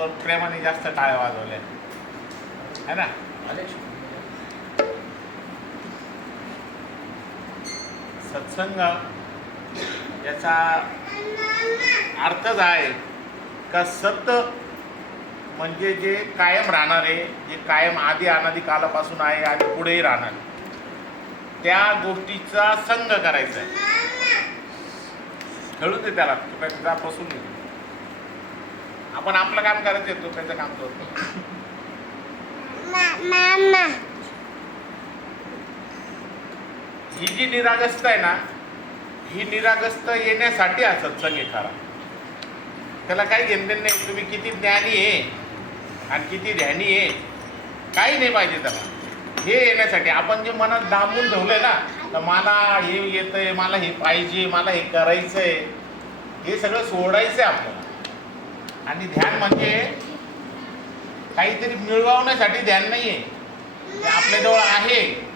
प्रेमाने जास्त टाळ्या वाजवल्या है ना. सत्संग याचा अर्थच आहे का सत्य म्हणजे जे कायम राहणारे, जे कायम आधी अनादी कालापासून आहे आणि पुढेही राहणार, त्या गोष्टीचा संग करायचा आहे. खेळून दे त्याला, तो काय बसून नाही. आपण आपलं काम करायचं येतो, त्याचं काम करतो. ही जी निरागस्त आहे ना, ही निरागस्त येण्यासाठी हा सत्संग आहे खरा. त्याला काही घेणदेण नाही तुम्ही किती ज्ञानी आहे आणि किती ध्यानी आहे, काही नाही पाहिजे त्याला. हे येण्यासाठी आपण जे मनात दाबून ठेवलंय ना, तर मला हे येतंय, मला हे पाहिजे, मला हे करायचंय, हे सगळं सोडायचंय आपल्याला. आणि ध्यान म्हणजे काहीतरी मिळवण्यासाठी ध्यान नाहीये, ते आपल्याजवळ आहे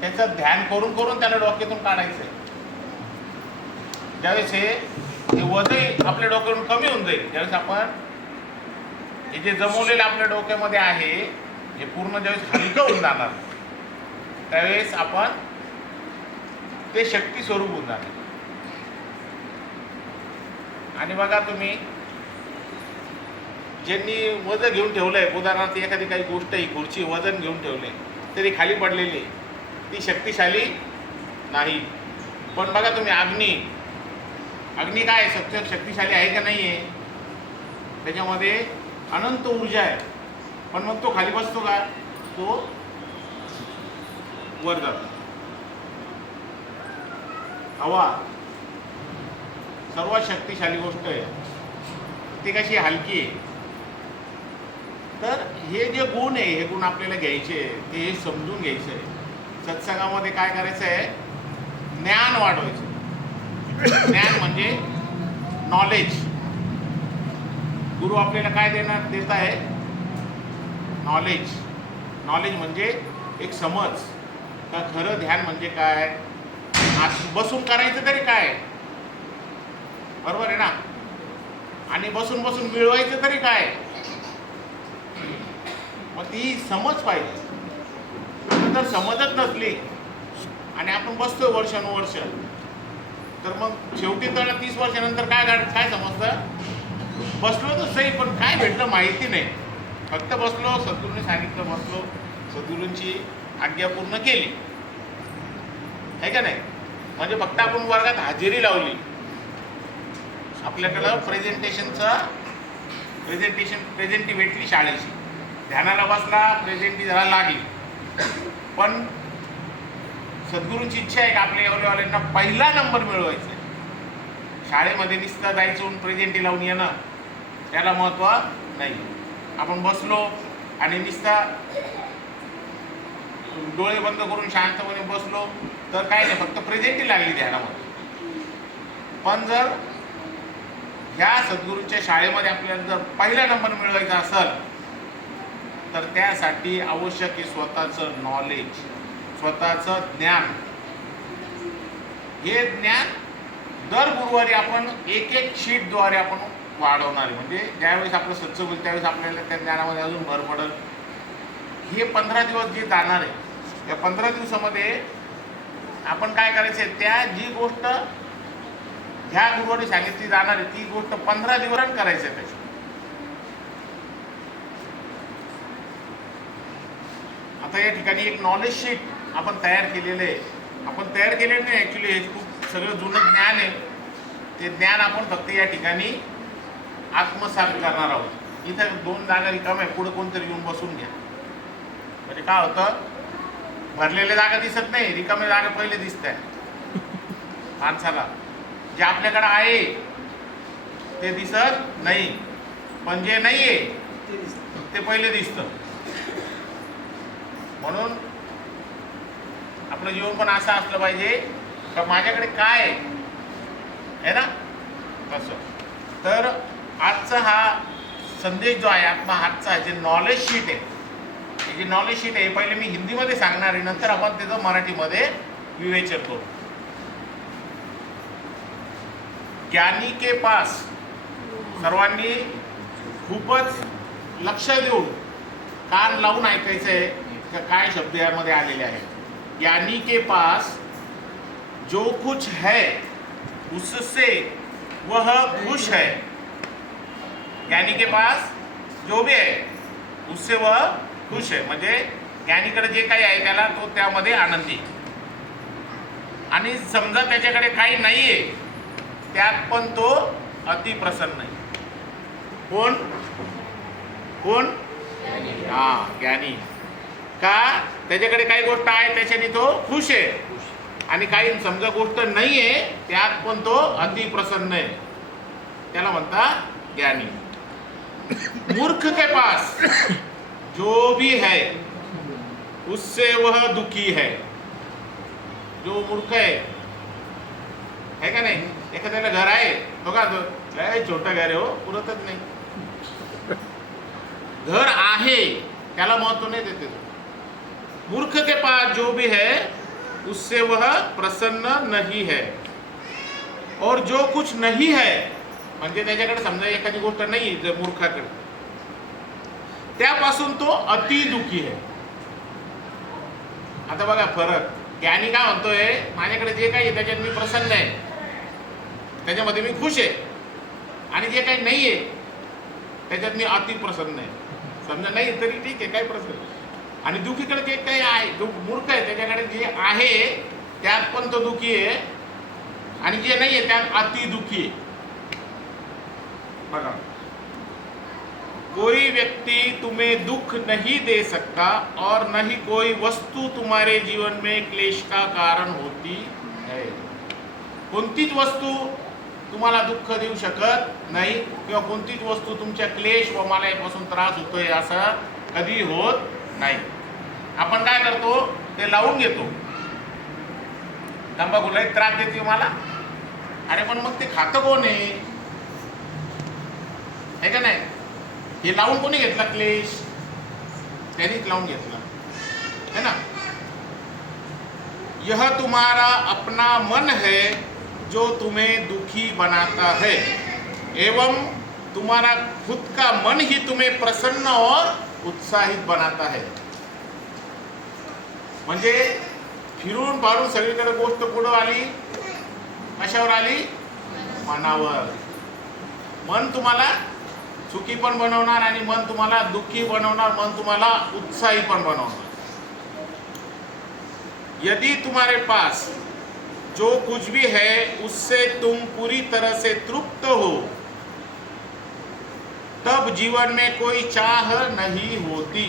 त्याचं ध्यान करून करून त्याला डोक्यातून काढायचंय. ज्यावेळेस हे वजन आपल्या डोक्यातून कमी होऊन जाईल, त्यावेळेस आपण हे जे जमवलेलं आपल्या डोक्यामध्ये आहे हे पूर्ण ज्यावेळेस हलकं होऊन जाणार, त्यावेळेस आपण ते शक्ती स्वरूप होऊन जाणार. आणि बघा तुम्ही ज्यांनी वजन घेऊन ठेवलंय, उदाहरणार्थ एखादी काही गोष्ट ही खुर्ची वजन घेऊन ठेवले तरी खाली पडलेली, ती शक्तिशाली नाही. पण बघा तुम्ही अग्नी काय शक्तिशाली आहे का नाही आहे? त्याच्यामध्ये अनंत ऊर्जा आहे, पण मग तो खाली बसतो का? तो वर जातो. हवा सर्वात शक्तिशाली गोष्ट आहे, ती कशी हलकी आहे. तर हे जे गुण आहे, हे गुण आपल्याला घ्यायचे, ते समजून घ्यायचे. सत्संगामध्ये काय करायचं आहे? ज्ञान वाढवायचं. ज्ञान म्हणजे नॉलेज. गुरु आपल्याला काय देत आहे? नॉलेज. नॉलेज म्हणजे एक समज का खरं ध्यान म्हणजे काय, बसून करायचं तरी काय, बरोबर आहे ना. आणि बसून बसून मिळवायचं तरी काय, मग ती समज पाहिजे. जर समजच नसली आणि आपण बसतोय वर्षानुवर्ष, तर मग शेवटी त्याला 30 वर्षानंतर काय समजतं? बसलो तर सही, पण काय भेटलं माहिती नाही. फक्त बसलो, सद्गुरूंनी सांगितलं, बसलो, सद्गुरूंची आज्ञा पूर्ण केली, आहे का नाही. म्हणजे फक्त आपण वर्गात हजेरी लावली, आपल्याकडं प्रेझेंटी भेटली शाळेची, ध्यानाला बसला, प्रेझेंटी जरा लागली. पण सद्गुरूंची इच्छा आहे की आपल्या एवढ्यावाल्यांना पहिला नंबर मिळवायचा आहे. शाळेमध्ये नुसतं जायचं प्रेझेंटी लावून येणं त्याला महत्त्व नाही. आपण बसलो आणि नुसतं डोळे बंद करून शांतपणे बसलो तर काय नाही, फक्त प्रेझेंटी लागली ध्यानामध्ये. पण जर ह्या सद्गुरूंच्या शाळेमध्ये आपल्याला जर पहिला नंबर मिळवायचा असेल, तर त्यासाठी आवश्यक आहे स्वतःचं नॉलेज, स्वतःचं ज्ञान. हे ज्ञान दर गुरुवारी आपण एक शीटद्वारे आपण वाढवणार आहे. म्हणजे ज्यावेळेस आपलं सत्संग होईल त्यावेळेस आपल्याला त्या ज्ञानामध्ये अजून भर पडेल. हे 15 दिवस जे जाणार आहे, या 15 दिवसामध्ये आपण काय करायचं आहे, त्या जी गोष्ट ह्या गुरुवारी सांगितली जाणार आहे ती गोष्ट 15 दिवस करायचं आहे. त्याची आता या ठिकाणी एक नॉलेज शीट आपण तयार केलेलं आहे. आपण तयार केलेलं नाही, ॲक्च्युली हे खूप सगळं जुनं ज्ञान आहे. ते ज्ञान आपण फक्त या ठिकाणी आत्मसात करणार आहोत. इथं 2 जागा रिकाम आहे, पुढं कोणतरी येऊन बसून घ्या. म्हणजे काय होतं, भरलेल्या जागा दिसत नाही, रिकाम्या जागा पहिले दिसत आहे माणसाला. जे आपल्याकडे आहे ते दिसत नाही, पण जे नाही आहे ते पहिले दिसतं. म्हणून आपलं जीवन पण असं असलं पाहिजे का माझ्याकडे काय आहे ना, तसं. तर आजचा हा संदेश जो आहे, आत्मा हातचा जे नॉलेज शीट आहे, हे जे नॉलेज शीट आहे पहिले मी हिंदीमध्ये सांगणार आहे, नंतर आपण त्याचं मराठीमध्ये विवेचन करू. ज्ञानी के पास सर्वांनी खूपच लक्ष देऊन कान लावून ऐकायचं आहे का काय शब्द यामध्ये आलेले आहेत। ज्ञानी के पास जो कुछ है उससे वह खुश है। ज्ञानी के पास जो भी है उससे वह खुश है, म्हणजे ज्ञानीकडे जे काही आहे त्याला तो त्यामध्ये आनंदी, आणि समजा त्याच्याकडे काही नाहीये त्यात पण तो अतिप्रसन्न आहे। कोण कोण? हा, ज्ञानी। का? त्याच्याकडे काही गोष्ट आहे त्याच्याने तो खुश आहे, आणि काही समजा गोष्ट नाहीये त्यात पण तो अतिप्रसन्न आहे, त्याला म्हणतात ज्ञानी। मूर्ख के पास जो भी है उससे वह दुखी है। जो मूर्ख है का नाही, एखाद्याला घर आहे बघा, तो छोटं घर आहे हो, पुरतच नाही, घर आहे त्याला महत्व नाही देते। मूर्ख के पास जो भी है उससे वह प्रसन्न नहीं है, और जो कुछ नहीं है म्हणजे त्याच्याकडे समजा एखादी गोष्ट नाही जर मूर्खाकडे, त्यापासून तो अति दुखी आहे। आता बघा फरक, ज्ञानी काय म्हणतोय, माझ्याकडे जे काही आहे त्याच्यात मी प्रसन्न आहे, त्याच्यामध्ये मी खुश आहे, आणि जे काही नाहीये त्याच्यात मी अति प्रसन्न आहे। समजा नाही तरी ठीक आहे, काय प्रसन्न, आणि दुखीकडे जे काही आहे, जो मूर्ख आहे त्याच्याकडे जे आहे त्यात पण तो दुखी आहे, आणि जे नाहीये त्यात अति दुखी आहे। बघा, कोई व्यक्ति तुम्हें दुख नहीं दे सकता और न ही कोई वस्तु तुम्हारे जीवन में क्लेश का कारण होती है। कोणतीच वस्तू तुम्हाला दुःख देऊ शकत नाही, किंवा कोणतीच वस्तू तुमच्या क्लेश व मालापासून त्रास होतोय असं कधी होत नाही। आपण काय करतो, ते लावून घेतो, तंबाखूला त्रास देते मला, अरे पण मग ते खातं कोण आहे का नाही, हे लावून कोणी घेतला क्लेश, त्यांनीच लावून घेतला है ना। यह तुम्हारा अपना मन है जो तुम्हें दुखी बनाता है, एवं तुम्हारा खुद का मन ही तुम्हें प्रसन्न और उत्साहित बनाता है। म्हणजे फिरून फारून सगळीकडे गोष्ट कुठं आली, कशावर आली, मनावर। मन तुम्हाला सुखी पण बनवणार, आणि मन तुम्हाला दुःखी बनवणार, मन तुम्हाला उत्साही पण बनवणार। यदि तुम्हारे पास जो कुछ भी है उससे तुम पूरी तरह से तृप्त हो, तब जीवन में कोई चाह नहीं होती।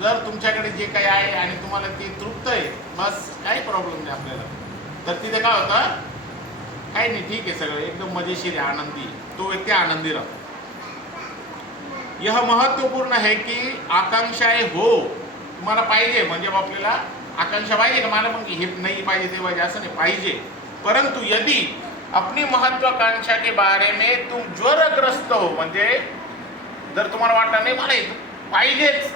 जर तुमच्याकडे जे काही आहे आणि तुम्हाला ते तृप्त आहे, बस काही प्रॉब्लेम नाही आपल्याला, तर तिथे काय होतं, काही नाही, ठीक आहे, सगळं एकदम मजेशीर आहे, आनंदी, तो व्यक्ती आनंदी राहतो। यह महत्वपूर्ण है कि आकांक्षाएं हो, तुम्हाला पाहिजे म्हणजे आपल्याला आकांक्षा पाहिजे का, मला पण हे नाही पाहिजे ते पाहिजे असं नाही, पाहिजे, परंतु यदि अपनी महत्वाकांक्षा के बारे में तुम ज्वरग्रस्त हो, म्हणजे जर तुम्हाला वाटलं नाही मला पाहिजेच,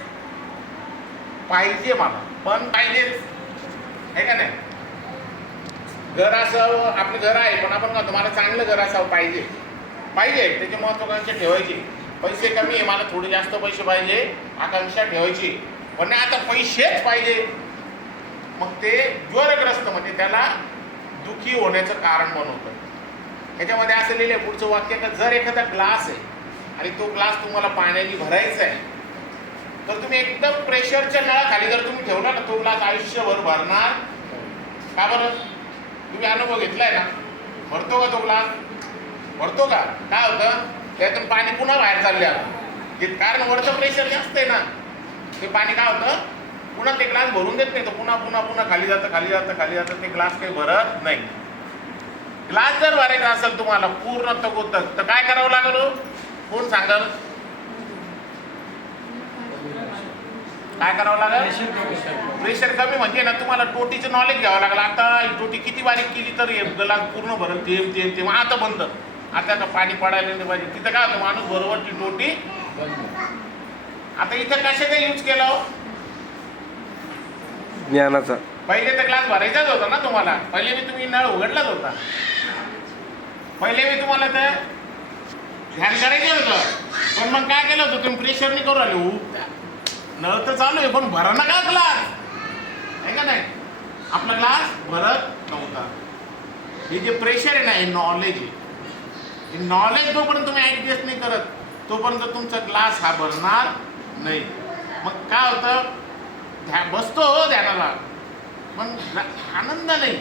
पाहिजे मला पण पाहिजेच, आहे का नाही, घर असावं, आपलं घर आहे पण आपण म्हणतो मला चांगलं घर असावं, पाहिजे पाहिजे, त्याची महत्वाकांक्षा ठेवायची। पैसे कमी आहे, मला थोडे जास्त पैसे पाहिजे, आकांक्षा ठेवायची, पण नाही आता पैसेच पाहिजे, मग ते ज्वरग्रस्त म्हणजे त्याला दुखी होण्याचं कारण बनवतं। त्याच्यामध्ये असं लिहिलंय पुढचं वाक्य, का जर एखादा ग्लास आहे आणि तो ग्लास तुम्हाला पाण्याने भरायचा आहे, तर तुम्ही एकदम प्रेशरच्या नळाखाली जर तुम्ही ठेवला ना, तो ग्लास आयुष्यभर भरणार का बरं? तुम्ही अनुभव घेतलाय ना, भरतो का तो ग्लास, भरतो का? काय होतं, त्यातून पाणी पुन्हा बाहेर चाललं, कारण वरचं प्रेशर जास्त आहे ना, ते पाणी काय होतं, पुन्हा ते ग्लास भरून देत नाही, तो पुन्हा पुन्हा पुन्हा खाली जातं खाली जातं खाली जातं, ते ग्लास काही भरत नाही। ग्लास जर भरायचा असेल तुम्हाला पूर्ण तगोतक, तर काय करावं लागेल, कोण सांगाल, काय करावं लागेल, प्रेशर कमी म्हणजे ना तुम्हाला टोटीचं नॉलेज घ्यावं लागलं, आता ही टोटी किती बारीक केली तर ग्लास पूर्ण भरत, ते आता बंद, आता का पाणी पडायला नाही पाहिजे, तिथं काय होतं, माणूस बरोबर ती टोटी आता इथं कशाचा यूज केला हो, ज्ञानाचा। पहिले तर ग्लास भरायचाच होता ना तुम्हाला, पहिले मी तुम्ही नळ उघडलाच होता, पहिले मी तुम्हाला ते ध्यान करायचं होतं, पण मग काय केलं होतं तुम्ही प्रेशर नाही करू राहिले. नळ तर चालू आहे पण भरणा का ग्लास आहे का नाही, आपला ग्लास भरत नव्हता. हे जे प्रेशर आहे ना, हे नॉलेज आहे. हे नॉलेज जोपर्यंत तुम्ही ॲडजस्ट नाही करत तोपर्यंत तुमचा ग्लास हा भरणार नाही. मग काय होतं, बसतो हो ध्यानाला पण आनंद नाही,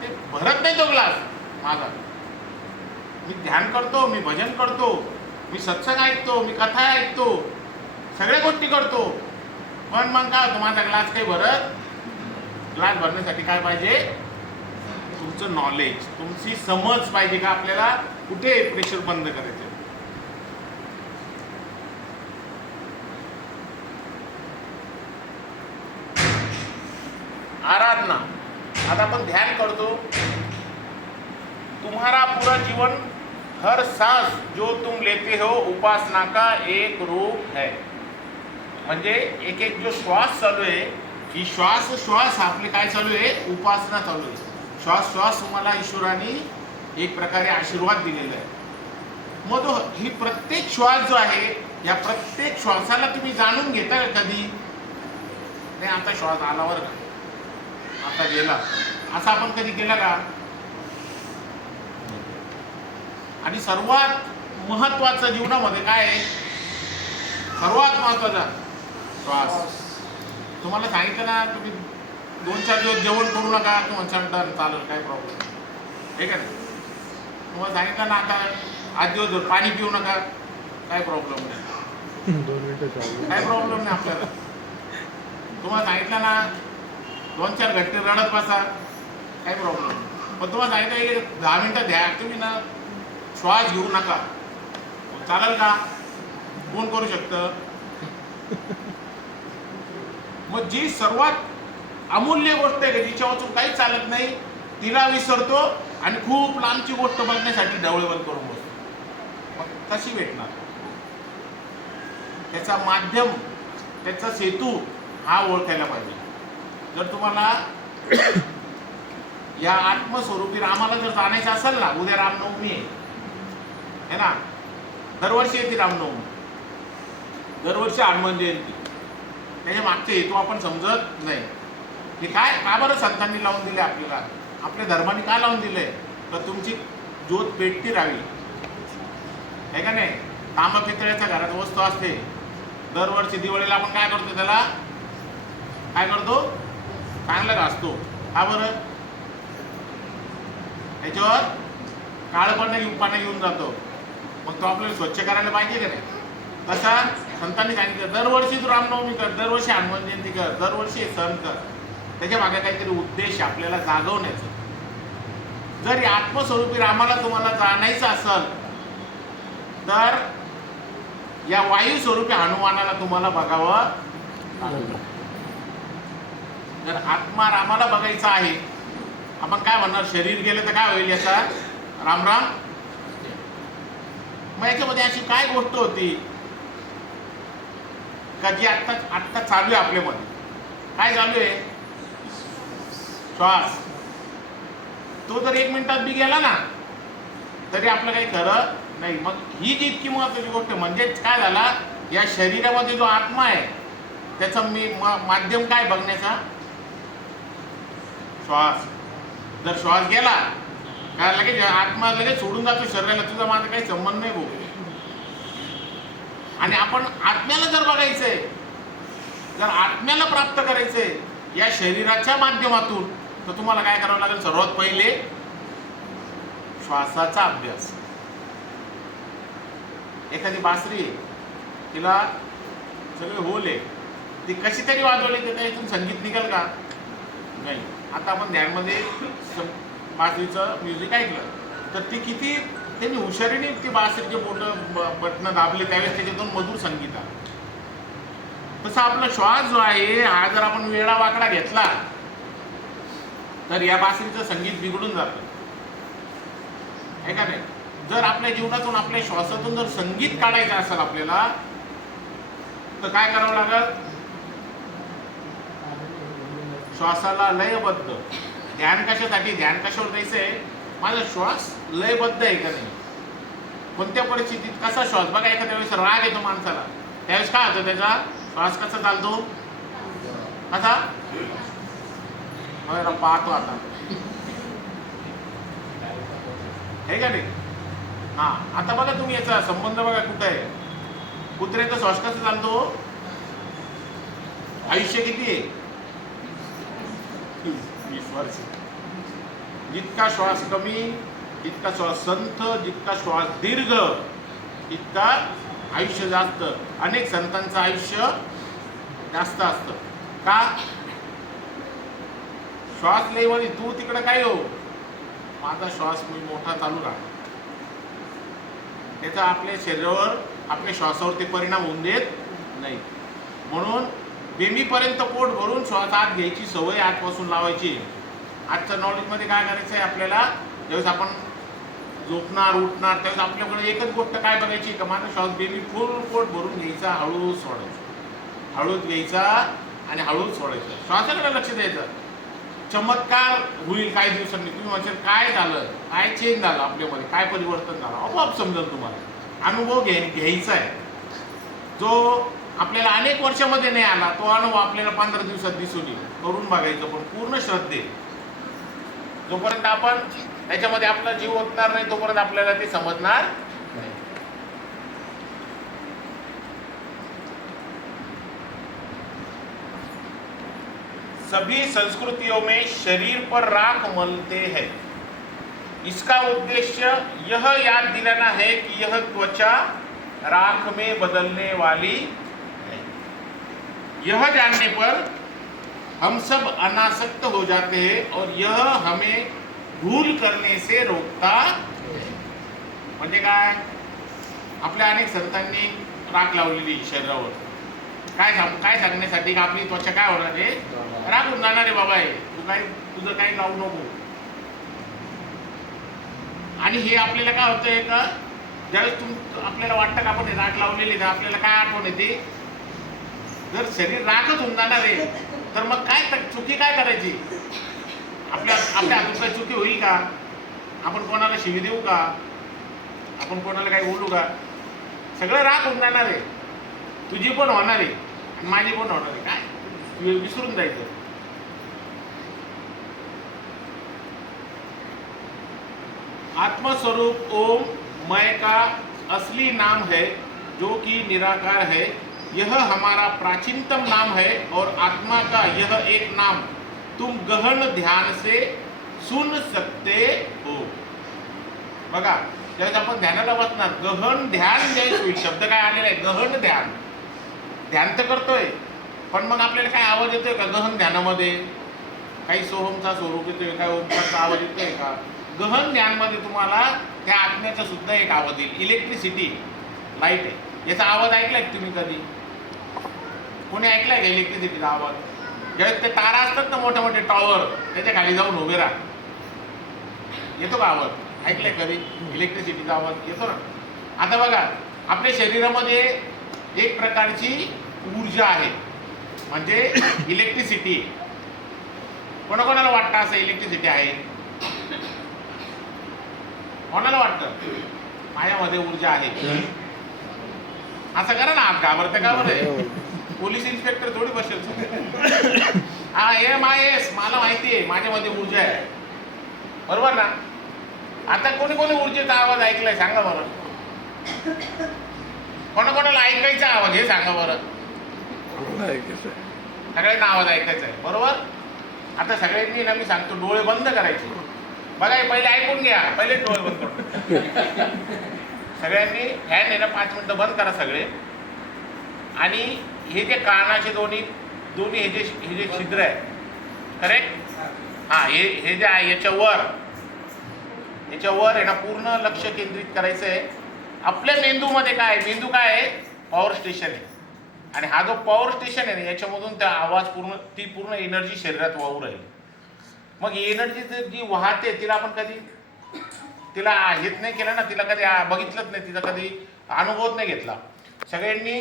ते भरत नाही तो ग्लास माझा. मी ध्यान करतो, मी भजन करतो, मी सत्संग ऐकतो, मी कथा ऐकतो, सगळ्या गोष्टी करतो, पण मग काय होतं माझा ग्लास काही भरत. ग्लास भरण्यासाठी काय पाहिजे, तुमचं नॉलेज, तुमची समज पाहिजे का आपल्याला कुठे प्रेशर बंद करायचं. आराधना, आता आपण ध्यान करतो. तुम्हारा पूरा जीवन हर सांस जो तुम लेते हो उपासना का एक रूप है. म्हणजे एक एक जो श्वास चालू आहे, ही श्वास आपले काय चालू आहे, उपासना चालू आहे. श्वास तुम्हाला ईश्वराने एक प्रकारे आशीर्वाद दिलेला आहे. मग ही प्रत्येक श्वास जो आहे, या प्रत्येक श्वासाला तुम्ही जाणून घेता का कधी नाही. आता श्वास आलावर का आता गेला, असं आपण कधी केलं का. आणि सर्वात महत्वाचं जीवनामध्ये काय आहे, सर्वात महत्वाचा श्वास. तुम्हाला सांगितलं ना, तुम्ही 2-4 दिवस जेवण करू नका, तुम्हाला चालेल, काय प्रॉब्लेम आहे का नाही. तुम्हाला सांगितलं ना, आता 8 दिवस पाणी पिऊ नका, काय प्रॉब्लेम नाही, 2 मिनिटं चालू, काय प्रॉब्लेम नाही आपल्याला. तुम्हाला सांगितलं ना 2-4 घंटे रडत बसा, काय प्रॉब्लेम नाही. पण तुम्हाला सांगितलं 10 मिनिटं द्या तुम्ही ना, श्वास घेऊ नका, चालेल का, कोण करू शकतं. मग जी सर्वात अमूल्य गोष्ट आहे, जिच्या वाचून काही चालत नाही, तिला विसरतो आणि खूप लांबची गोष्ट बघण्यासाठी डोळे बंद करून बसतो. मग कशी भेटणार. त्याचा माध्यम, त्याचा सेतू हा ओळखायला पाहिजे. जर तुम्हाला या आत्मस्वरूपी रामाला जर जाणायचं असेल ना, उद्या रामनवमी आहे ना, दरवर्षी येते रामनवमी, दरवर्षी हनुमान जयंती. त्याच्या मागचे हेतू आपण समजत नाही. हे काय, का बरं संतांनी लावून दिले आपल्याला, आपल्या धर्माने काय लावून दिलंय, तर तुमची ज्योत पेटती राहावी, आहे का नाही. तांबा पितळ्याच्या घरात वस्तू असते, दरवर्षी दिवाळीला आपण काय करतो, त्याला काय करतो, चांगलं घासतो. का बरं, त्याच्यावर काळपणा घेऊन जातो, मग तो आपल्याला स्वच्छ करायला पाहिजे का नाही. तसा संतांनी सांगितलं, दरवर्षी तू रामनवमी कर, दरवर्षी हनुमान जयंती कर, दरवर्षी सण कर. त्याच्या मागे काहीतरी उद्देश आपल्याला जागवण्याचा. जर या आत्मस्वरूपी रामाला तुम्हाला जाणायचं असेल तर या वायू स्वरूपी हनुमानाला तुम्हाला बघावं लागेल. जर आत्मा रामाला बघायचा आहे, आपण काय म्हणणार, शरीर गेलं तर काय होईल याचा, राम राम. मग याच्यामध्ये अशी काय गोष्ट होती का जी आत्ता चालू आहे आपल्यामध्ये. काय चालू आहे, श्वास. तो जर 1 मिनिटात बी गेला ना तरी आपलं काही खरं नाही. मग ही जी इतकी महत्वाची गोष्ट, म्हणजेच काय झाला, या शरीरामध्ये जो आत्मा आहे त्याचा माध्यम काय बघण्याचा, श्वास. जर श्वास गेला काय लगेच आत्मा लगेच सोडून जातो शरीराला, तुझा माझा काही संबंध नाही भाऊ. आणि आपण आत्म्याला जर बघायचंय, जर आत्म्याला प्राप्त करायचंय या शरीराच्या माध्यमातून, तर तुम्हाला काय करावं लागेल, सर्वात पहिले श्वासाचा अभ्यास. एखादी बासरी तिला सगळे होल आहे, ती कशी तरी वाजवली तर त्यातून संगीत निघेल का, नाही. आता आपण ध्यानमध्ये बासरीचं म्युझिक ऐकलं तर ती किती त्यांनी हुशारीने ती बासरीचे बटणं दाबले, त्यावेळेस त्याच्यातून मधुर संगीत आलं. तसं आपला श्वास जो आहे हा जर आपण वेडा वाकडा घेतला तर या बासरीचं संगीत बिघडून जातं, आहे का नाही. जर आपल्या जीवनातून, आपल्या श्वासातून जर संगीत काढायचं असेल आपल्याला, तर काय करावं लागेल, श्वासाला लयबद्ध. ध्यान कशासाठी, ध्यान कशावर द्यायचं आहे, माझा श्वास लयबद्ध आहे का नाही. कोणत्या परिस्थितीत कसा श्वास, बघा एखाद्या वेळेस राग येतो माणसाला, त्यावेळेस काय होतं, त्याचा श्वास कसा चालतो, कसा पाहतो आता, हे का नाही? हा, आता बघा तुम्ही याचा संबंध बघा कुठे आहे. कुत्र्याचा श्वास कसा चालतो, आयुष्य किती आहे, 20 वर्ष. जितका श्वास कमी, जितका श्वास संथ, जितका श्वास दीर्घ, तितका आयुष्य जास्त. अनेक संतांचं आयुष्य जास्त असतं. का? श्वास लई म्हणे तू तिकडे काय हो, माझा श्वास मी मोठा चालू राहतो. त्याचा आपल्या शरीरावर, आपल्या श्वासावरती परिणाम होऊन देत नाही. म्हणून बेंबीपर्यंत पोट भरून श्वास आत घ्यायची सवय आजपासून लावायची. आजच्या नॉलेजमध्ये काय करायचं आहे आपल्याला, ज्यावेळेस आपण झोपणार उठणार त्यावेळेस आपल्याकडे एकच गोष्ट काय बघायची का, माझा श्वास बेंबी फुल पोट भरून घ्यायचा, हळूच सोडायचा, हळूच घ्यायचा आणि हळूच सोडायचा. श्वासाकडे लक्ष द्यायचं. चमत्कार होईल काही दिवसांनी. तुम्ही म्हणशाल काय झालं, काय चेंज झालं आपल्यामध्ये, काय परिवर्तन झालं, आपोआप समजेल तुम्हाला. अनुभव घ्यायचा आहे जो आपल्याला अनेक वर्षामध्ये नाही आला, तो अनुभव आपल्याला 15 दिवसात दिसून येईल. करून बघायचं, पण पूर्ण श्रद्धे. जोपर्यंत आपण त्याच्यामध्ये आपला जीव ओतणार नाही तोपर्यंत आपल्याला ते समजणार नाही. सभी संस्कृतियों में शरीर पर राख मलते हैं. इसका उद्देश्य यह याद दिलाना है कि यह त्वचा राख में बदलने वाली है. यह जानने पर हम सब अनासक्त हो जाते हैं और यह हमें भूल करने से रोकता है. म्हणजे काय, आपल्या अनेक संतांनी राख लावलेली शरीरावर. काय सांगण्यासाठी का आपली त्वचा काय होणार आहे, राख होऊन जाणार आहे बाबा. आहे तू काय, तुझं काही लावू नको. आणि हे आपल्याला काय होतंय का, ज्यावेळेस आपल्याला वाटतं का आपण राख लावलेली, तर आपल्याला काय आठवण येते, जर शरीर राखच होऊन जाणार आहे तर मग काय चुकी काय करायची, आपल्या हातून काही चुकी होईल का, आपण कोणाला शिवी देऊ का, आपण कोणाला काही बोलू का, सगळं राख होऊन जाणार आहे. तुझी पण होणार आहे आणि माझी पण होणार आहे. काय विसरून जायचं. आत्मस्वरूप ओम मय का असली नाम है जो कि निराकार है. यह हमारा प्राचीनतम नाम है और आत्मा का यह एक नाम तुम गहन ध्यान से सुन सकते हो. बघा, ज्यावेळेस आपण ध्यानाला बसणार, गहन ध्यान ज्यावेळेस होईल, शब्द काय आलेला आहे, गहन ध्यान. ध्यान तर करतोय, पण मग आपल्याला काय आवाज येतोय का गहन ध्यानामध्ये, काही सोहमचा स्वरूप येतोय, काय ओंकारचा आवाज येतोय का. गहन ध्यानमध्ये तुम्हाला त्या आत्म्याचा सुद्धा एक आवाज येईल. इलेक्ट्रिसिटी, लाईट आहे, याचा आवाज ऐकलाय तुम्ही कधी, कोणी ऐकलाय का इलेक्ट्रिसिटीचा आवाज? ज्यावेळेस ते तारा असतात ना मोठे मोठे टॉवर, त्याच्या खाली जाऊन उभे राहा, येतो का आवाज? ऐकलाय कधी इलेक्ट्रिसिटीचा आवाज? येतो ना. आता बघा, आपल्या शरीरामध्ये एक प्रकारची ऊर्जा आहे, म्हणजे इलेक्ट्रिसिटी. कोणाकोणाला वाटतं असं इलेक्ट्रिसिटी आहे? कोणाला वाटतं माझ्यामध्ये ऊर्जा आहे? असं करा ना, आप घाबरते का बरं? पोलीस इन्स्पेक्टर थोडी बसेल. हा MIS, मला माहिती आहे माझ्यामध्ये ऊर्जा आहे, बरोबर ना. आता कोणी कोणी ऊर्जेचा आवाज ऐकलाय सांगा बरं. कोणाकोणाला ऐकायचा आवाज हे सांगा बरं. सगळ्यांना आवाज ऐकायचा आहे, बरोबर. आता सगळ्यांनी ना मी सांगतो डोळे बंद करायचे. बघा, पहिले ऐकून घ्या, पहिले डोळे बंद करा. सगळ्यांनी फॅन आहे ना 5 मिनिटं बंद करा सगळे. आणि हे जे कानाचे दोन्ही हे जे छिद्र आहे, करेक्ट, हा, हे जे आहे याच्यावर आहे ना पूर्ण लक्ष केंद्रित करायचं आहे. आपल्या मेंदूमध्ये काय, मेंदू काय आहे, पॉवर स्टेशन आहे. आणि हा जो पॉवर स्टेशन आहे ना, याच्यामधून त्या आवाज ती पूर्ण एनर्जी शरीरात वाहू राहील. मग एनर्जी जी वाहते तिला आपण कधी तिला हेच नाही केलं ना, तिला कधी बघितलंच नाही, तिचा कधी अनुभव नाही घेतला. सगळ्यांनी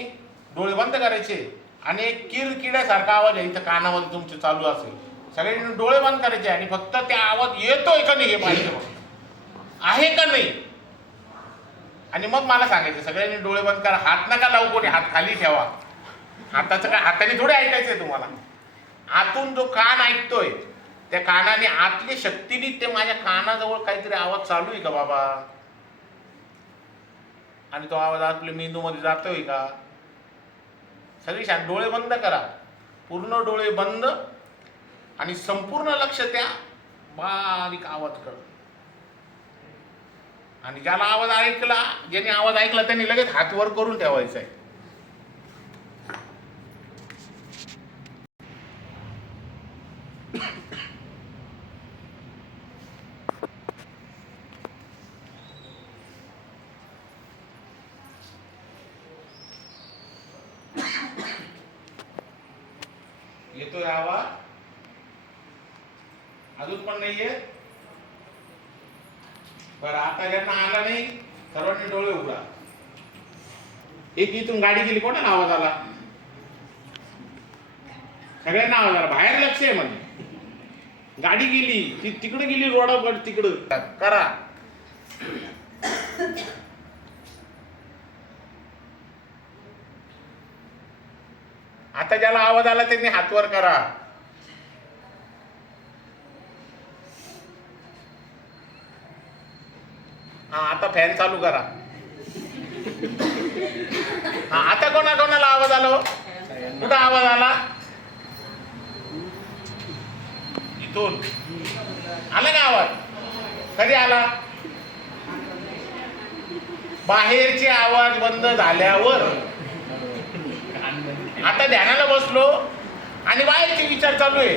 डोळे बंद करायचे आणि एक किरकिड्यासारखा आवाज आहे इथं कानामध्ये तुमचे चालू असेल. सगळ्यांनी डोळे बंद करायचे आणि फक्त त्या आवाज येतोय का नाही हे पाहिजे, आहे का नाही. आणि मग मला सांगायचं सगळ्यांनी डोळे बंद करा, हात नका लावू, कोणी हात खाली ठेवा. हाताचं काय, हाताने थोडे ऐकायचंय तुम्हाला. आतून जो कान ऐकतोय त्या कानाने आतली शक्तीने ते माझ्या कानाजवळ काहीतरी आवाज चालू आहे का बाबा, आणि तो आवाज आपल्या मेंदूमध्ये जातोय का. सगळी शांत, डोळे बंद करा, पूर्ण डोळे बंद, आणि संपूर्ण लक्ष त्या बारीक आवाज कर. आणि ज्याला आवाज ऐकला, ज्याने आवाज ऐकला त्यांनी लगेच हात वर करून ठेवायचा आहे. येतोय आवाज, अजून पण नाहीये. बरं, आता ज्यांना आला नाही सर्वांनी डोळे उघडा. एक इथून गाडी गेली, कोणाला आवाज आला? सगळ्यांना आवाज आला, बाहेर लक्ष आहे. म्हणजे गाडी गेली, ती तिकडे गेली रोडावर, तिकडं करा. आता ज्याला आवाज आला त्यांनी हातवर करा. हा, आता फॅन चालू करा. हा, आता कोणाला आवाज आला? कुठं आवाज आला? इथून आला का आवाज? कधी आला? बाहेरचे आवाज बंद झाल्यावर. आता ध्यानाला बसलो आणि बाहेरचे विचार चालू आहे,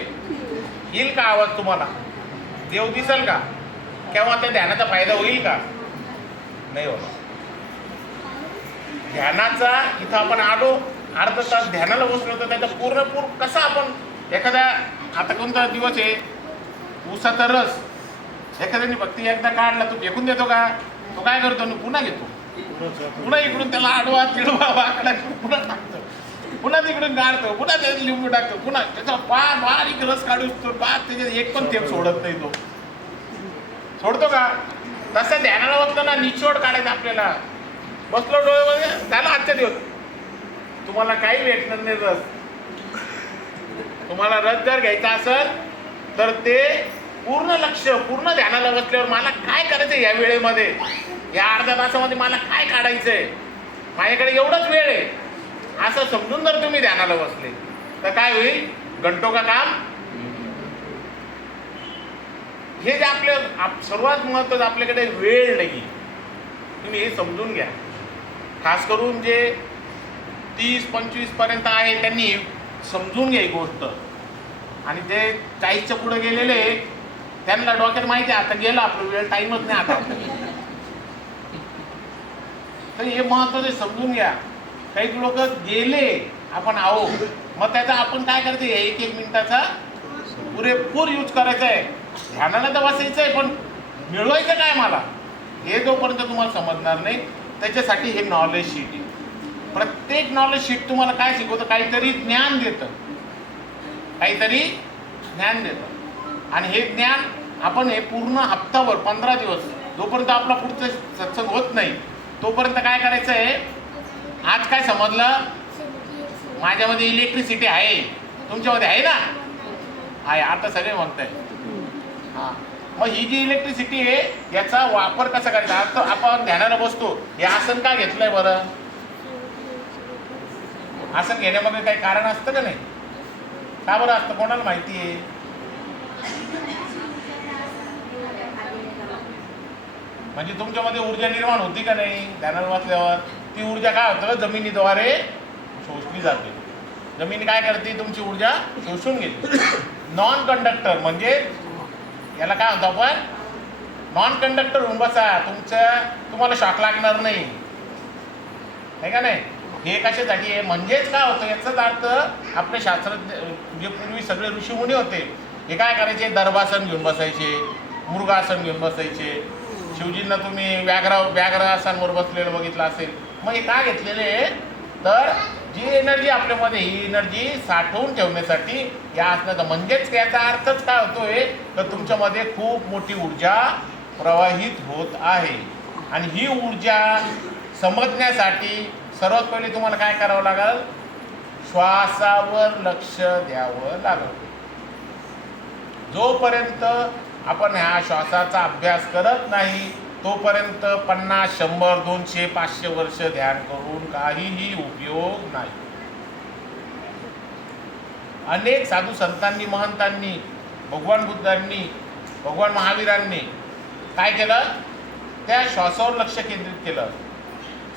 येईल का आवाज तुम्हाला? देव दिसेल का? केव्हा त्या ध्यानाचा फायदा होईल का? नाही होणार. ध्यानाचा इथं आपण आलो, अर्धा तास ध्यानाला बसलो तर त्याचा पूर्णपूर कसा आपण, एखादा आता कोणता दिवस आहे, ऊसाचा रस एखाद्याने फक्त एकदा काढला तो फेकून देतो का? तो काय करतो? पुन्हा घेतो, पुन्हा इकडून त्याला आडवा तिडवा वाकडा पुन्हा टाकतो, पुन्हा तिकडून काढतो, पुन्हा त्याच्यात लिंबू टाकतो, पुन्हा त्याचा बारीक रस काढतो, त्याच्यात एक पण थेंब सोडत नाही. तो सोडतो का? तसं ध्यानाला बसतो ना, निचोड काढायचा आपल्याला. बसलो डोळ्यामध्ये, त्याला आजच्या दिवस तुम्हाला काही भेटणार नाही रस. तुम्हाला रस जर घ्यायचा असेल तर ते पूर्ण लक्ष, पूर्ण ध्यानाला बसल्यावर मला काय करायचंय या वेळेमध्ये, या अर्ध्या तासामध्ये मला काय काढायचंय, माझ्याकडे एवढंच वेळ आहे, असं समजून जर तुम्ही ध्यानाला बसले तर काय होईल? घंटो का काम. हे जे आपल्या सर्वात महत्त्वाचं, आपल्याकडे वेळ नाही. तुम्ही हे समजून घ्या. खास करून जे 30-25 पर्यंत आहे त्यांनी समजून घ्या ही गोष्ट. आणि जे 40च्या पुढे गेलेले त्यांना डोक्यात माहिती आहे आता गेलं आपलं, वेळ, टाईमच नाही आता. तर हे महत्त्वाचं समजून घ्या. काही लोक गेले, आपण आहो, मग त्याचा आपण काय करायचं? 1-1 मिनिटाचा पुरेपूर यूज करायचा आहे. ध्यानाला तर बसायचं आहे, पण मिळवायचं काय मला, हे जोपर्यंत तुम्हाला समजणार नाही, त्याच्यासाठी हे नॉलेज शीट आहे. प्रत्येक नॉलेज शीट तुम्हाला काय शिकवतं? काहीतरी ज्ञान देतं, काहीतरी ज्ञान देतं. आणि हे ज्ञान आपण हे पूर्ण हप्ताभर, 15 दिवस, जोपर्यंत आपला पुढचं सत्संग होत नाही तोपर्यंत काय करायचं आहे? आज काय समजलं? माझ्यामध्ये इलेक्ट्रिसिटी आहे, तुमच्यामध्ये आहे ना? आहे. आता सगळे म्हणताय. हां, मग ही जी इलेक्ट्रिसिटी आहे याचा वापर कसा करायचा? आता आपण ध्यानाला बसतो, हे आसन का घेतलंय बरं? आसन घेण्यामध्ये काही कारण असतं का नाही? का बरं असतं? कोणाला माहिती आहे? म्हणजे तुमच्यामध्ये ऊर्जा निर्माण होती का नाही ध्यानाला बसल्यावर? ती ऊर्जा काय होतं? जमिनीद्वारे शोषली जाते. जमीन काय करते? तुमची ऊर्जा शोषून घेते. नॉन कंडक्टर म्हणजे याला काय म्हणतो आपण? नॉन कंडक्टर होऊन बसा. तुम्हाला शॉक लागणार नाही, आहे का नाही? हे कशासाठी आहे? म्हणजेच काय होतं याचाच अर्थ, आपले शास्त्रज्ञ जे पूर्वी सगळे ऋषीमुनी होते हे काय करायचे? दर्भासन घेऊन बसायचे, मृगासन घेऊन बसायचे. शिवजींना तुम्ही व्याघ्रासनावर बसलेलं बघितलं असेल. मग हे काय घेतलेले? तर जी एनर्जी आपल्यामध्ये, ही एनर्जी साठवून ठेवण्यासाठी या आसनाचा, म्हणजेच याचा अर्थच काय होतोय? तर तुमच्यामध्ये खूप मोठी ऊर्जा प्रवाहित होत आहे. आणि ही ऊर्जा समजण्यासाठी सर्वात पहिले तुम्हाला काय करावं लागेल, श्वासावर लक्ष द्यावं लागेल. जोपर्यंत आपण ह्या श्वासाचा अभ्यास करत नाही तोपर्यंत 50, 100, 200, 500 वर्ष ध्यान करून काहीही उपयोग नाही. अनेक साधू संतांनी, महंतांनी, भगवान बुद्धांनी, भगवान महावीरांनी काय केलं, त्या श्वासावर लक्ष केंद्रित केलं.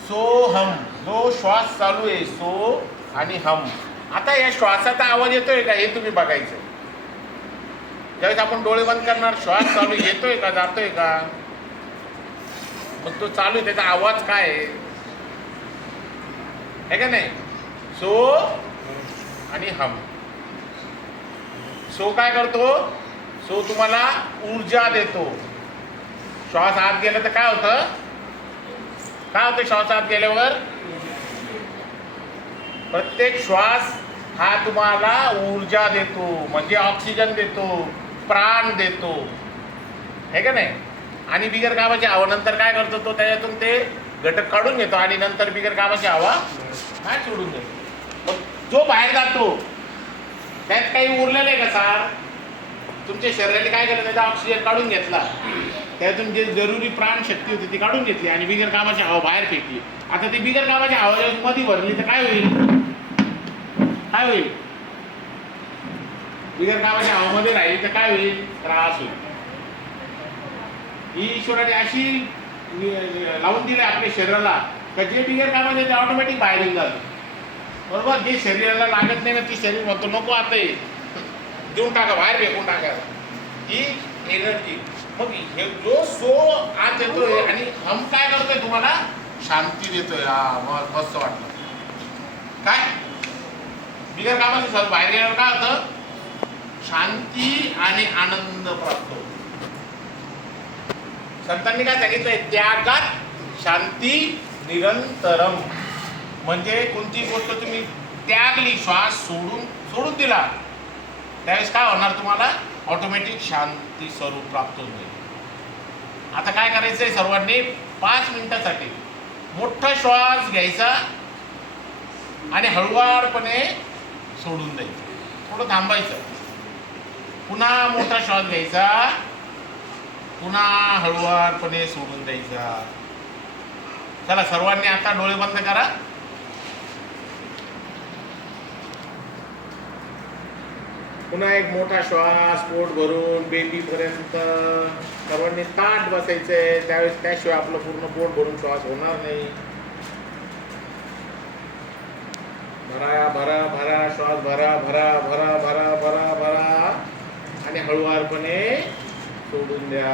सोहम, जो श्वास चालू आहे, सो आणि हम. आता या श्वासाचा आवाज येतोय का हे तुम्ही बघायचं. ज्यावेळेस आपण डोळे बंद करणार, श्वास चालू येतोय का, जातोय का, मग तो चालू आहे त्याचा आवाज काय आहे का नाही. सो आणि हम. सो काय करतो, सो तुम्हाला ऊर्जा देतो. श्वास आत गेला तर काय होतं, काय होतं श्वास आत गेल्यावर, प्रत्येक श्वास हा तुम्हाला ऊर्जा देतो, म्हणजे ऑक्सिजन देतो, प्राण देतो, हे का नाही. आणि बिगर कामाची हवा नंतर काय करतो, तो त्याच्यातून ते घटक काढून घेतो आणि नंतर बिगर कामाची हवा काय सोडून देतो. मग जो बाहेर जातो त्यात काही उरलेलं आहे का सार, तुमच्या शरीराने काय केलं, त्याचा ऑक्सिजन काढून घेतला, त्यातून जे जरुरी प्राणशक्ती होती ती काढून घेतली आणि बिगर कामाची हवा बाहेर फेकली. आता ती बिगर कामाची हवा मध्ये भरली तर काय होईल, काय होईल, बिगर कामाच्या हवामध्ये राहिली तर काय होईल, त्रास होईल. ही ईश्वराने अशी लावून दिली आपल्या शरीराला का जे बिगर कामाचे ते ऑटोमॅटिक बाहेर येऊन जातं. बरोबर, जे शरीराला लागत नाही ना ती शरीर म्हणतो नको आता देऊन टाका, बाहेर फेकून टाका, ही एनर्जी. मग हे जो सो आत येतोय आणि हम काय करतोय, तुम्हाला शांती देतोय. मग मस्त वाटलं. काय बिगर कामाचं बाहेर गेल्यावर काय होतं, शांती आणि आनंद प्राप्त होतो. संतांनी काय सांगितलंय, त्यागात शांती निरंतरम. म्हणजे कोणती गोष्ट तुम्ही त्यागली, श्वास सोडून दिला, त्यावेळेस काय होणार, तुम्हाला ऑटोमॅटिक शांती स्वरूप प्राप्त होईल. आता काय करायचंय सर्वांनी, 5 मिनिटासाठी मोठा श्वास घ्यायचा आणि हळुवारपणे सोडून द्यायचं, थोडं थांबायचं, पुन्हा मोठा श्वास घ्यायचा, पुन्हा हळुवारपणे सोडून द्यायचा. चला सर्वांनी आता डोळे बंद करा. पुन्हा एक मोठा श्वास पोट भरून बेंबीपर्यंत सर्वांनी ताट बसायचंय. त्यावेळेस त्याशिवाय आपलं पूर्ण पोट भरून श्वास होणार नाही. भरा भरा भरा श्वास भरा भरा भरा भरा भरा भरा आणि हळुवारपणे सोडून द्या.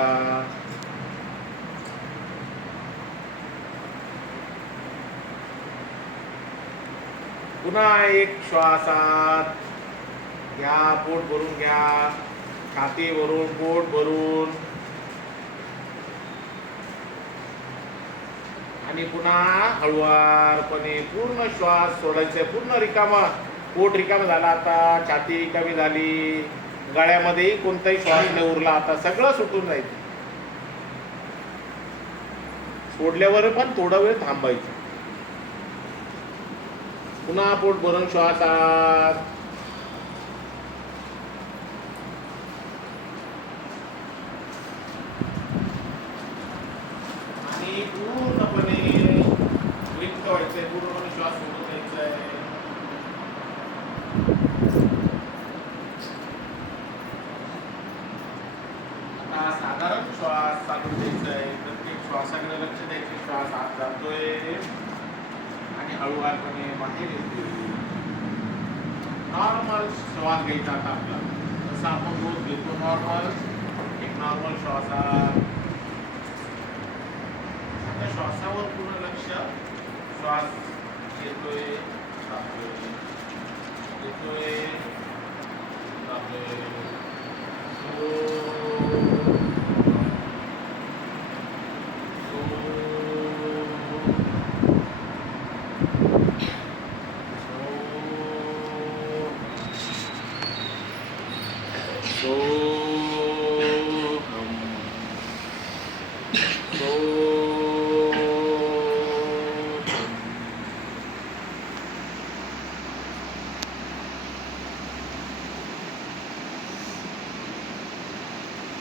पुन्हा एक श्वासात घ्या, पोट भरून घ्या, छाती भरून, पोट भरून, आणि पुन्हा हळुवारपणे पूर्ण श्वास सोडायचा. पूर्ण रिकामा, पोट रिकामा झाला, आता छाती रिकामी झाली, गळ्यामध्ये कोणताही श्वास नाही उरला, आता सगळं सुटून जायचं. सोडल्यावर पण थोडा वेळ थांबायचं. पुन्हा पोट भरून श्वासात, आणि पूर्णपणे रिक्त व्हायचंय, पूर्णपणे श्वास सोडून द्यायचा आहे. आता साधारण श्वास चालू द्यायचा आहे. प्रत्येक श्वासाकडे लक्ष द्यायचे. श्वास आत जातोय आणि हळुवारपणे बाहेर येतोय. नॉर्मल श्वास घ्यायचा आता आपला, जसं आपण रोज घेतो नॉर्मल, एक नॉर्मल श्वासात. आता श्वासावर पूर्ण लक्ष. श्वास येतोय, जातोय, येतोय, जातोय.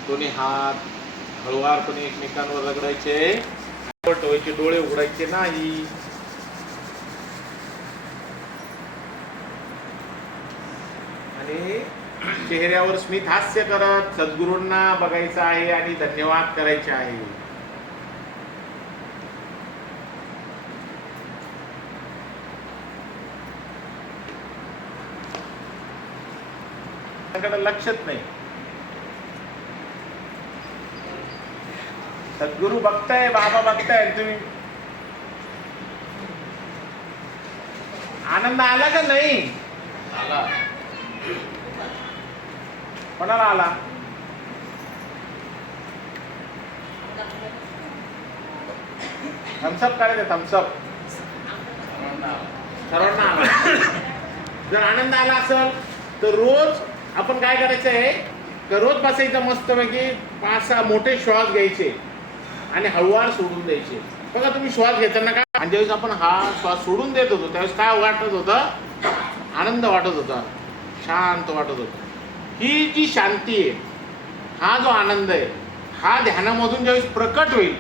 दोन्ही हात हळुवारपणे एकमेकांवर रगडायचे, ठेवायचे, डोळे उघडायचे नाही. आणि चेहऱ्यावर स्मित हास्य करत सद्गुरूंना बघायचं आहे आणि धन्यवाद करायचे आहे. लक्षच नाही. सद्गुरू बघताय, बाबा बघताय, तुम्ही आनंद आला का नाही? आला. कोणाला आला? थम्सअप करायचं, थम्सअप. सर्वांना आला. जर आनंद आला असेल तर रोज आपण काय करायचं आहे, तर रोज बसायचं मस्तपैकी 5-6 मोठे श्वास घ्यायचे आणि हळूवार सोडून द्यायचे. बघा तुम्ही श्वास घेताना काय, आणि ज्यावेळेस आपण हा श्वास सोडून देत होतो त्यावेळेस काय वाटत होतं? आनंद वाटत होता, शांत वाटत होतं. ही जी शांती आहे, हा जो आनंद आहे, हा ध्यानामधून ज्यावेळेस प्रकट होईल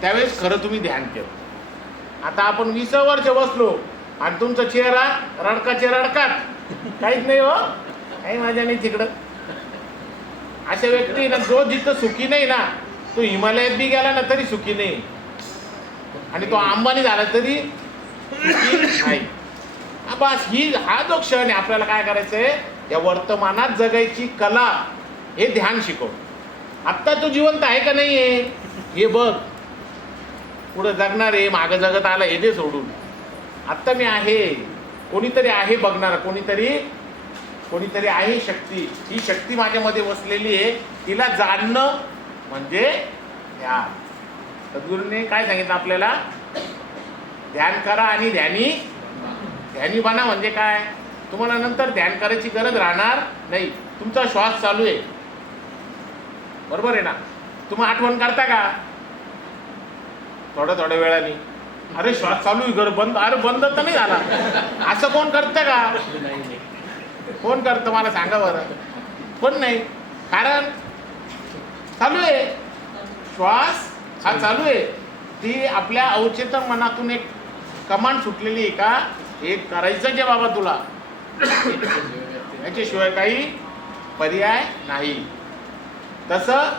त्यावेळेस खरं तुम्ही ध्यान केलं. आता आपण 20 वर्ष बसलो आणि तुमचा चेहरा रडकाचे रडकात, काहीच नाही हो, काही माझ्या नाही तिकडं. अशा व्यक्ती ना, जो जिथं सुखी नाही ना, तो हिमालयात बी गेला ना तरी सुखी नाही, आणि तो अंबानी झाला तरी सुखी नाही. बस हा जो क्षण आहे, आपल्याला काय करायचंय, या वर्तमानात जगायची कला, हे ध्यान शिकव. आत्ता तू जिवंत आहे का नाही आहे हे बघ. पुढं जगणार आहे, मागं जगत आला हे दे सोडून. आत्ता मी आहे, कोणीतरी आहे बघणार, कोणीतरी आहे शक्ती. ही शक्ती माझ्यामध्ये बसलेली आहे, तिला जाणणं म्हणजे ध्यान. सद्गुरूंनी काय सांगितलं आपल्याला? ध्यान करा आणि ध्यानी बना. म्हणजे काय? तुम्हाला नंतर ध्यान करायची गरज राहणार नाही. तुमचा श्वास चालू आहे, बरोबर आहे ना? तुम्ही आठवण करता का थोड्या वेळाने? अरे श्वास चालू आहे, घर बंद, अरे बंद तर नाही झाला, असं कोण करतं का? कोण करतं मला सांगा बरं? कोण नाही. कारण चालू आहे, श्वास हा चालू आहे. ती आपल्या अवचेतन मनातून एक कमांड सुटलेली आहे का, हे करायचं जे बाबा तुला, याच्याशिवाय काही पर्याय नाही. तसं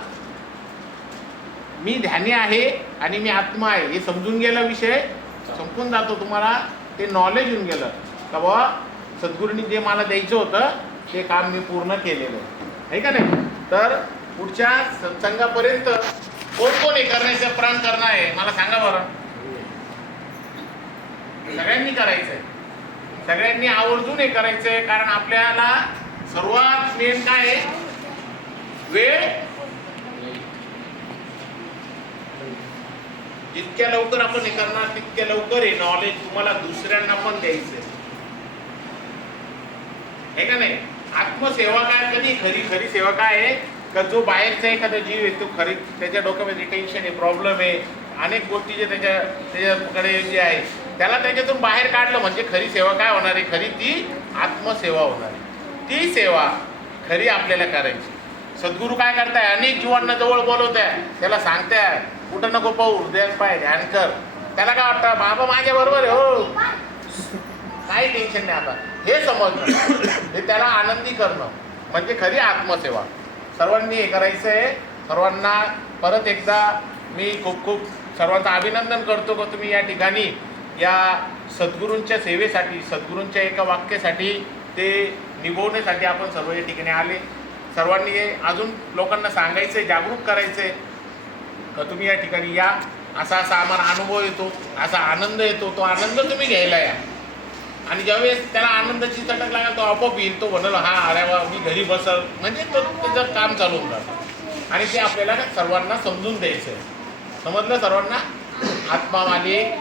मी ध्यानी आहे आणि मी आत्मा आहे हे समजून गेला, विषय संपून जातो. तुम्हाला ते नॉलेज येऊन गेलं का बाबा सद्गुरूंनी जे मला द्यायचं होतं ते काम मी पूर्ण केलेलं आहे का नाही? तर पुढच्या सत्संगापर्यंत कोण हे करण्याचा प्राण करणार आहे मला सांगा बरं. सगळ्यांनी करायचंय, सगळ्यांनी आवर्जून हे करायचंय. कारण आपल्याला सर्वात मेन काय आहे, वेळ. जितक्या लवकर आपण हे करणार तितक्या लवकर हे नॉलेज तुम्हाला दुसऱ्यांना पण द्यायचंय, हे का नाही? आत्मसेवा काय, कधी खरी सेवा काय आहे का, जो बाहेरचा एखादा जीव आहे तो खरी, त्याच्या डोक्यामध्ये टेन्शन आहे, प्रॉब्लेम आहे, अनेक गोष्टी जे त्याच्याकडे जे आहे त्याला त्याच्यातून बाहेर काढलं म्हणजे खरी सेवा काय होणार आहे? खरी ती आत्मसेवा होणार आहे. ती सेवा खरी आपल्याला करायची. सद्गुरू काय करताय, अनेक जीवांना जवळ बोलवताय, त्याला सांगताय कुठं नको पाहू, हृदयात पाय ध्यान कर. त्याला काय वाटतं, बाबा माझ्या बरोबर आहे हो, काही टेन्शन नाही. आता हे समजणं, हे त्याला आनंदी करणं म्हणजे खरी आत्मसेवा. सर्वांनी हे करायचं आहे. सर्वांना परत एकदा मी खूप सर्वांचं अभिनंदन करतो की तुम्ही या ठिकाणी या सद्गुरूंच्या सेवेसाठी, सद्गुरूंच्या एका वाक्यासाठी ते निभवण्यासाठी आपण सर्व या ठिकाणी आले. सर्वांनी हे अजून लोकांना सांगायचं आहे, जागरूक करायचं आहे का तुम्ही या ठिकाणी या, असा आम्हाला अनुभव येतो, असा आनंद येतो, तो आनंद तुम्ही घ्यायला या. आणि ज्यावेळेस त्याला आनंदाची चटक लागेल तो आपोआप येईल, तो म्हणेल हा अरे वा मी घरी बसल, म्हणजे तो त्याचं काम चालू होऊन जातं. आणि ते आपल्याला सर्वांना समजून द्यायचं आहे. समजलं सर्वांना? आत्मा मालिक